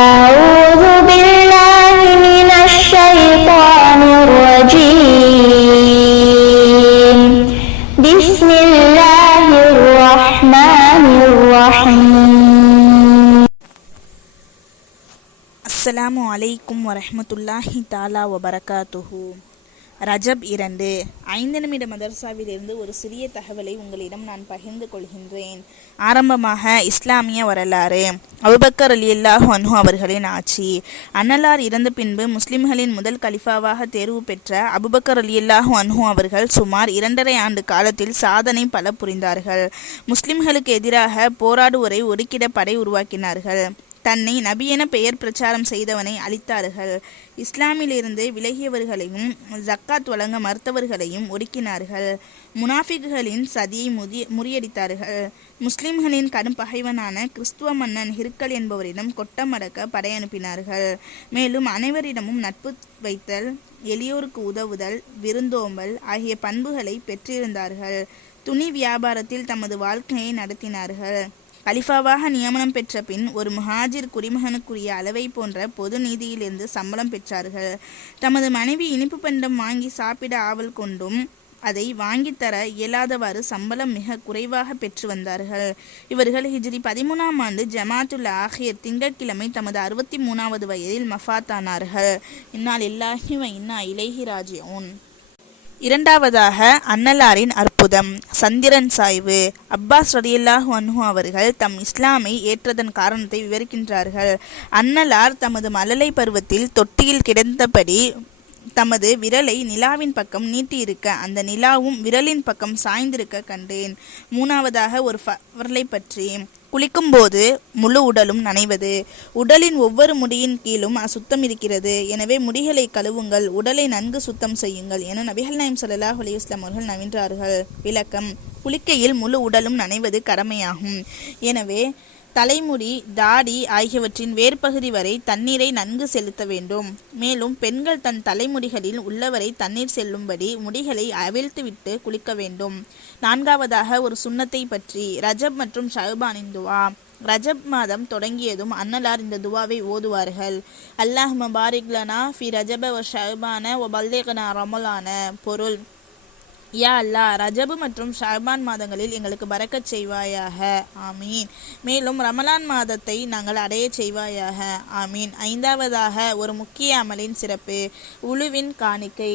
أعوذ بالله من الشيطان الرجيم بسم الله الرحمن الرحيم அஸ்ஸலாமு அலைக்கும் வரஹ்மத்துல்லாஹி தஆலா வபரகாத்துஹு. ரஜப் 2 5 நிமிட மதர்சாவிலிருந்து ஒரு சிறிய தகவலை உங்களிடம் நான் பகிர்ந்து கொள்கின்றேன். ஆரம்பமாக இஸ்லாமிய வரலாறு. அபூபக்கர் ரலியல்லாஹு அன்ஹு அவர்களின் ஆட்சி. அன்னலார் இறந்த பின்பு முஸ்லிம்களின் முதல் கலிஃபாவாக தேர்வு பெற்ற அபூபக்கர் ரலியல்லாஹு அன்ஹு அவர்கள் சுமார் 2.5 ஆண்டு காலத்தில் சாதனை பல புரிந்தார்கள். முஸ்லிம்களுக்கு எதிராக போராடுவோரை ஒடுக்கிட படை உருவாக்கினார்கள். தன்னை நபி என பெயர் பிரச்சாரம் செய்தவனை அழித்தார்கள். இஸ்லாமிலிருந்து விலகியவர்களையும் ஜக்காத் வழங்க மறுத்தவர்களையும் ஒடுக்கினார்கள். முனாஃபிக்குகளின் சதியை முறியடித்தார்கள். முஸ்லிம்களின் கடும் பகைவனான கிறிஸ்துவ மன்னன் ஹிர்கல் என்பவரிடம் கொட்டமடக்க படையனுப்பினார்கள். மேலும் அனைவரிடமும் நட்பு வைத்தல், எளியோருக்கு உதவுதல், விருந்தோம்பல் ஆகிய பண்புகளை பெற்றிருந்தார்கள். துணி வியாபாரத்தில் தமது வாழ்க்கையை நடத்தினார்கள். கலிஃபாவாக நியமனம் பெற்ற பின் ஒரு முஹாஜிர் குடிமகனுக்குரிய அளவை போன்ற பொது நீதியிலிருந்து சம்பளம் பெற்றார்கள். தமது மனைவி இனிப்பு பண்டம் வாங்கி சாப்பிட ஆவல் கொண்டும் அதை வாங்கித்தர இயலாதவாறு சம்பளம் மிக குறைவாக பெற்று வந்தார்கள். இவர்கள் ஹிஜ்ரி 13ஆம் ஆண்டு ஜமாத்துல் ஆஹிர் திங்கட்கிழமை தமது 63வது வயதில் மஃபாத்தானார்கள். இன்னா லில்லாஹி வ இன்னா இலைஹி ராஜிஊன். இரண்டாவதாக அன்னலாரின் அற்புதம். சந்திரன் சாய்வு. அப்பாஸ் ரலியல்லாஹு அன்ஹு அவர்கள் தம் இஸ்லாமை ஏற்றதன் காரணத்தை விவரிக்கின்றார்கள். அன்னலார் தமது மழலை பருவத்தில் தொட்டியில் கிடந்தபடி தமது விரலை நிலாவின் பக்கம் நீட்டியிருக்க அந்த நிலாவும் விரலின் பக்கம் சாய்ந்திருக்க கண்டேன். மூணாவதாக ஒரு ஃபர்லை பற்றி. குளிக்கும்போது முழு உடலும் நனைவது. உடலின் ஒவ்வொரு முடியின் கீழும் அசுத்தம் இருக்கிறது. எனவே முடிகளை கழுவுங்கள், உடலை நன்கு சுத்தம் செய்யுங்கள் என நபிகள் நாயகம் ஸல்லல்லாஹு அலைஹி வஸல்லம் அவர்கள் நவின்றார்கள். விளக்கம். குளிக்கையில் முழு உடலும் நனைவது கடமையாகும். எனவே தலைமுடி, தாடி ஆகியவற்றின் வேர்பகுதி வரை தண்ணீரை நன்கு செலுத்த வேண்டும். மேலும் பெண்கள் தன் தலைமுடிகளில் உள்ளவரை தண்ணீர் செல்லும்படி முடிகளை அவிழ்த்துவிட்டு குளிக்க வேண்டும். நான்காவதாக ஒரு சுன்னத்தை பற்றி. ரஜப் மற்றும் ஷஅபானின் துவா. ரஜப் மாதம் தொடங்கியதும் அன்னலார் இந்த துவாவை ஓதுவார்கள். அல்லாஹும்ம பாரிக் லனா ஃபி ரஜப வ ஷஅபான வ பல்லிக்னா ரமலான. பொருள்: யா அல்லாஹ், ரஜபு மற்றும் ஷஅபான் மாதங்களில் எங்களுக்கு பரக்கத் செய்வாயாக, ஆமீன். மேலும் ரமலான் மாதத்தை நாங்கள் அடைய செய்வாயாக, ஆமீன். ஐந்தாவதாக ஒரு முக்கிய அமலின் சிறப்பு. உலுவின் காணிக்கை.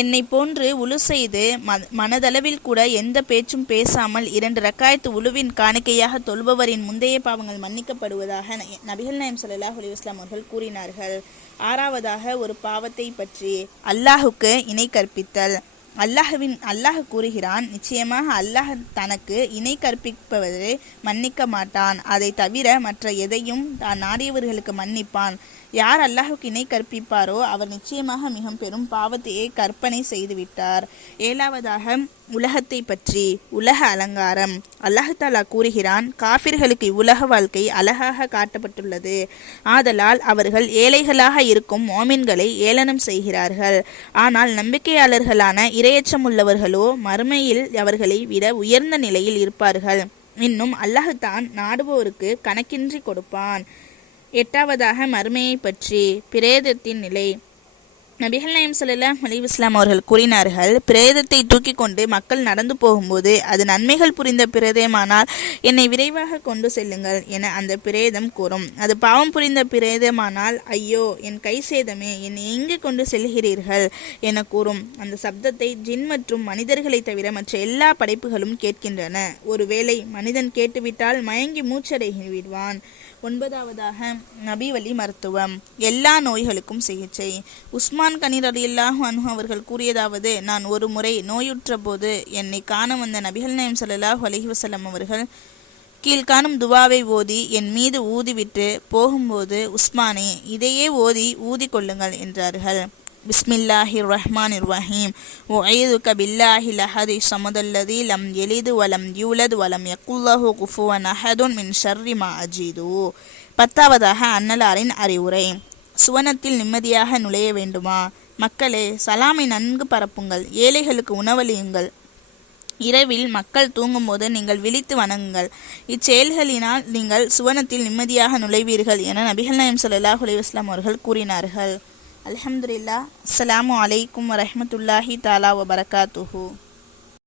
என்னை போன்று உலு செய்து மனதளவில் கூட எந்த பேச்சும் பேசாமல் 2 ரக்காயத்து உலுவின் காணிக்கையாக தொழுபவரின் முந்தைய பாவங்கள் மன்னிக்கப்படுவதாக நபிகள் நாயகம் ஸல்லல்லாஹு அலைஹி வஸல்லம் அவர்கள் கூறினார்கள். ஆறாவதாக ஒரு பாவத்தை பற்றி. அல்லாஹுக்கு இணை கற்பித்தல். அல்லாஹ் கூறுகிறான், நிச்சயமாக அல்லாஹ் தனக்கு இணை கற்பிப்பவரை மன்னிக்க மாட்டான். அதை தவிர மற்ற எதையும் தான் நாடியவர்களுக்கு மன்னிப்பான். யார் அல்லாஹுக்கு இணை கற்பிப்பாரோ அவர் நிச்சயமாக மிக பெரும் பாவத்தையே கற்பனை செய்துவிட்டார். ஏழாவதாக உலகத்தை பற்றி. உலக அலங்காரம். அல்லாஹ் தஆலா கூறுகிறான், காஃபிர்களுக்கு இவ்வுலக வாழ்க்கை அழகாக காட்டப்பட்டுள்ளது. ஆதலால் அவர்கள் ஏழைகளாக இருக்கும் மோமின்களை ஏளனம் செய்கிறார்கள். ஆனால் நம்பிக்கையாளர்களான இரையச்சமுள்ளவர்களோ மறுமையில் அவர்களை விட உயர்ந்த நிலையில் இருப்பார்கள். இன்னும் அல்லாஹ் தான் நாடுவோருக்கு கணக்கின்றி கொடுப்பான். எட்டாவதாக மறுமையை பற்றி. பிரேதத்தின் நிலை. நபிகள் நாயகம் ஸல்லல்லாஹு அலைஹி வஸல்லம் அவர்கள் கூறினார்கள், பிரேதத்தை தூக்கி கொண்டு மக்கள் நடந்து போகும்போது அது நன்மைகள் புரிந்த பிரேதமானால் என்னை விரைவாக கொண்டு செல்லுங்கள் என அந்த பிரேதம் கூறும். அது பாவம் புரிந்த பிரேதமானால் ஐயோ என் கை சேதமே, என்னை எங்கே கொண்டு செல்கிறீர்கள் என கூறும். அந்த சப்தத்தை ஜின் மற்றும் மனிதர்களை தவிர மற்ற எல்லா படைப்புகளும் கேட்கின்றன. ஒருவேளை மனிதன் கேட்டுவிட்டால் மயங்கி மூச்சடங்கி விடுவான். ஒன்பதாவதாக நபி வழி மருத்துவம். எல்லா நோய்களுக்கும் சிகிச்சை. உஸ்மான் கனி ரலியல்லாஹு அன்ஹு அவர்கள் கூறியதாவது, நான் ஒரு முறை நோயுற்ற போது என்னை காண வந்த நபிகள் நாயகம் ஸல்லல்லாஹு அலைஹி வஸல்லம் அவர்கள் கீழ்காணும் துவாவை ஓதி என் மீது ஊதிவிட்டு போகும்போது, உஸ்மானே, இதையே ஊதி கொள்ளுங்கள் என்றார்கள். பிஸ்மில்லாஹிர் ரஹ்மானிர் ரஹீம். உஐதுக பில்லாஹில் அஹதி ஸமதல்லதி லம் யலிது வலம் யூலது வலம் யகுல்லஹு குஃபுவன் அஹதுன் மின் ஷர்ரி மா அஜீது. 10ஆவதாக அன்னலாரின் அறிவுரை. சுவனத்தில் நிம்மதியாக நுழைய வேண்டுமா? மக்களே, சலாமை நன்கு பரப்புங்கள், ஏழைகளுக்கு உணவளியுங்கள், இரவில் மக்கள் தூங்கும்போது நீங்கள் விழித்து வணங்குங்கள். இச்செயல்களினால் நீங்கள் சுவனத்தில் நிம்மதியாக நுழைவீர்கள் என நபிகள் நாயகம் ஸல்லல்லாஹு அலைஹி வஸல்லம் அவர்கள் கூறினார்கள். அல்ஹம்துலில்லாஹ். அஸ்ஸலாமு அலைக்கும் வரஹ்மத்துல்லாஹி தஆலா வபரகாத்துஹு.